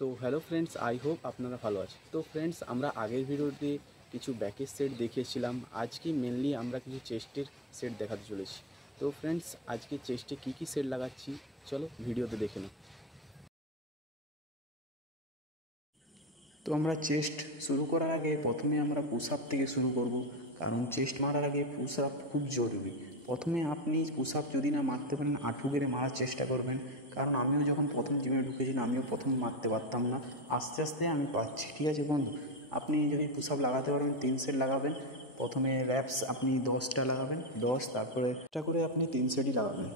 তো hello friends, I hope আপনারা ভালো আছেন। তো ফ্রেন্ডস, আমরা আগের ভিডিওতে কিছু ব্যাকের সেট দেখিয়েছিলাম। আজকে মেনলি আমরা কিছু চেস্টের সেট দেখাতে চলেছি। তো ফ্রেন্ডস, আজকে চেস্টে কী কী সেট লাগাচ্ছি চলো ভিডিওতে দেখে নাও। তো আমরা চেস্ট শুরু করার আগে প্রথমে আমরা পুশ আপ থেকে শুরু করব, কারণ চেস্ট মারার আগে পুশ আপ খুব জরুরি। প্রথমে আপনি পুশ আপ যদি না মারতে পারেন আঁটু গেড়ে মারার চেষ্টা করবেন, কারণ আমিও যখন প্রথম জিমে ঢুকেছিলাম আমিও প্রথম মারতে পারতাম না, আস্তে আস্তে আমি পারছি। ঠিক আছে বন্ধু, আপনি যদি পুশ আপ লাগাতে পারবেন 3 সেট লাগাবেন। প্রথমে র্যাপস আপনি 10টা লাগাবেন, 10, তারপরে একটা করে আপনি 3 সেটই লাগাবেন।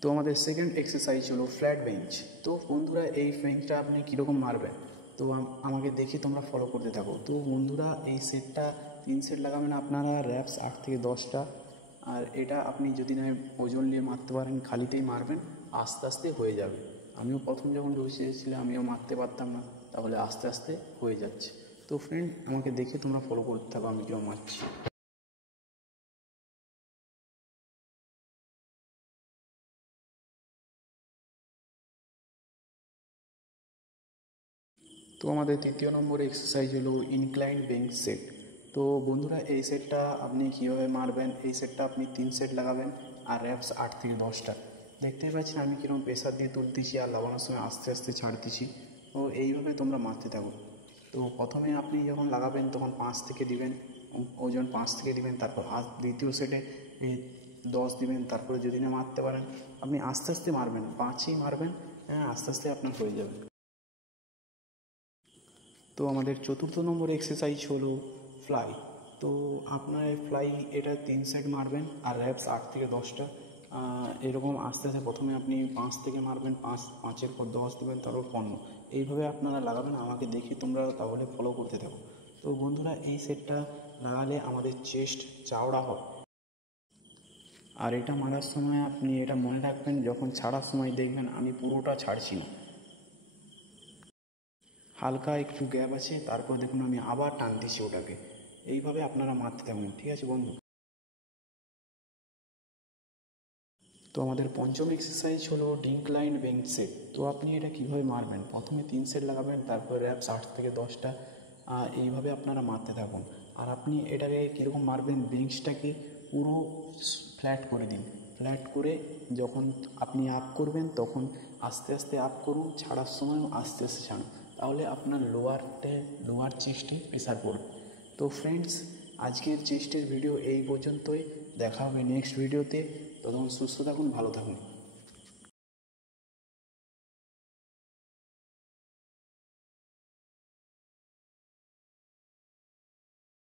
তো আমাদের সেকেন্ড এক্সারসাইজ হলো ফ্ল্যাট বেঞ্চ। তো বন্ধুরা, এই বেঞ্চটা আপনি কীরকম মারবেন তো আমাকে দেখে তোমরা ফলো করতে থাকো। তো বন্ধুরা, এই সেটটা 3 সেট লাগাবেন আপনারা, র্যাপস 8 থেকে 10টা। আর এটা আপনি যদি না ওজন নিয়ে মারতে পারেন, খালিতেই মারবেন, আস্তে আস্তে হয়ে যাবে। আমিও প্রথম যখন ঢুকেছিলাম আমিও মারতে পারতাম না, তাহলে আস্তে আস্তে হয়ে যাচ্ছে। তো ফ্রেন্ড, আমাকে দেখে তোমরা ফলো করতে থাকো আমি কীরকম মারছি। তো আমাদের তৃতীয় নম্বর এক্সারসাইজ হলো ইনক্লাইন বেঞ্চ সেট। তো বন্ধুরা, এই সেটটা আপনি কীভাবে মারবেন, এই সেটটা আপনি 3 সেট লাগাবেন আর র্যাপস 8 থেকে 10টা। দেখতেই পাচ্ছেন আমি কীরকম প্রেশার দিয়ে তুলতেছি আর লাগানোর সময় আস্তে আস্তে ছাড়তেছি। তো এইভাবে তোমরা মারতে থাকো। তো প্রথমে আপনি যখন লাগাবেন তখন 5 থেকে দিবেন, ওজন 5 থেকে দিবেন, তারপর দ্বিতীয় সেটে 10 দিবেন, তারপরে যদি না মারতে পারেন আপনি আস্তে আস্তে মারবেন, 5ই মারবেন। হ্যাঁ, আস্তে আস্তে আপনার হয়ে যাবে। তো আমাদের চতুর্থ নম্বর এক্সারসাইজ হলো ফ্লাই। তো আপনার ফ্লাই এটা 3 সেট মারবেন আর র্যাপস 8 থেকে 10টা। এরকম আস্তে আস্তে প্রথমে আপনি 5 থেকে মারবেন, 5-5-এর পর 10 দেবেন, তারপর 15। এইভাবে আপনারা লাগাবেন, আমাকে দেখে তোমরা তাহলে ফলো করতে থাকো। তো বন্ধুরা, এই সেটটা লাগালে আমাদের চেস্ট চওড়া হয়। আর এটা মারার সময় আপনি এটা মনে রাখবেন, যখন ছাড়ার সময় দেখবেন আমি পুরোটা ছাড়ছি না, হালকা একটু গ্যাপ আছে, তারপর দেখুন আমি আবার টান দিচ্ছি ওটাকে। এইভাবে আপনারা মারতে থাকুন, ঠিক আছে বন্ধু। তো আমাদের পঞ্চম এক্সারসাইজ হলো ইনক্লাইন বেঞ্চ সেট। তো আপনি এটা কীভাবে মারবেন, প্রথমে 3 সেট লাগাবেন, তারপর র্যাপস 8 থেকে 10টা। এইভাবে আপনারা মারতে থাকুন। আর আপনি এটাকে কীরকম মারবেন, বেঞ্চটাকে পুরো ফ্ল্যাট করে দিন। ফ্ল্যাট করে যখন আপনি আপ করবেন তখন আস্তে আস্তে আপ করুন, ছাড়ার সময়ও আস্তে আস্তে ছাড়ুন, তাহলে আপনার লোয়ার চেস্টে প্রেসার পড়বে। তো ফ্রেন্ডস, আজকের চেস্টের ভিডিও এই পর্যন্তই। দেখা হবে নেক্সট ভিডিওতে। ততক্ষণ সুস্থ থাকুন, ভালো থাকুন।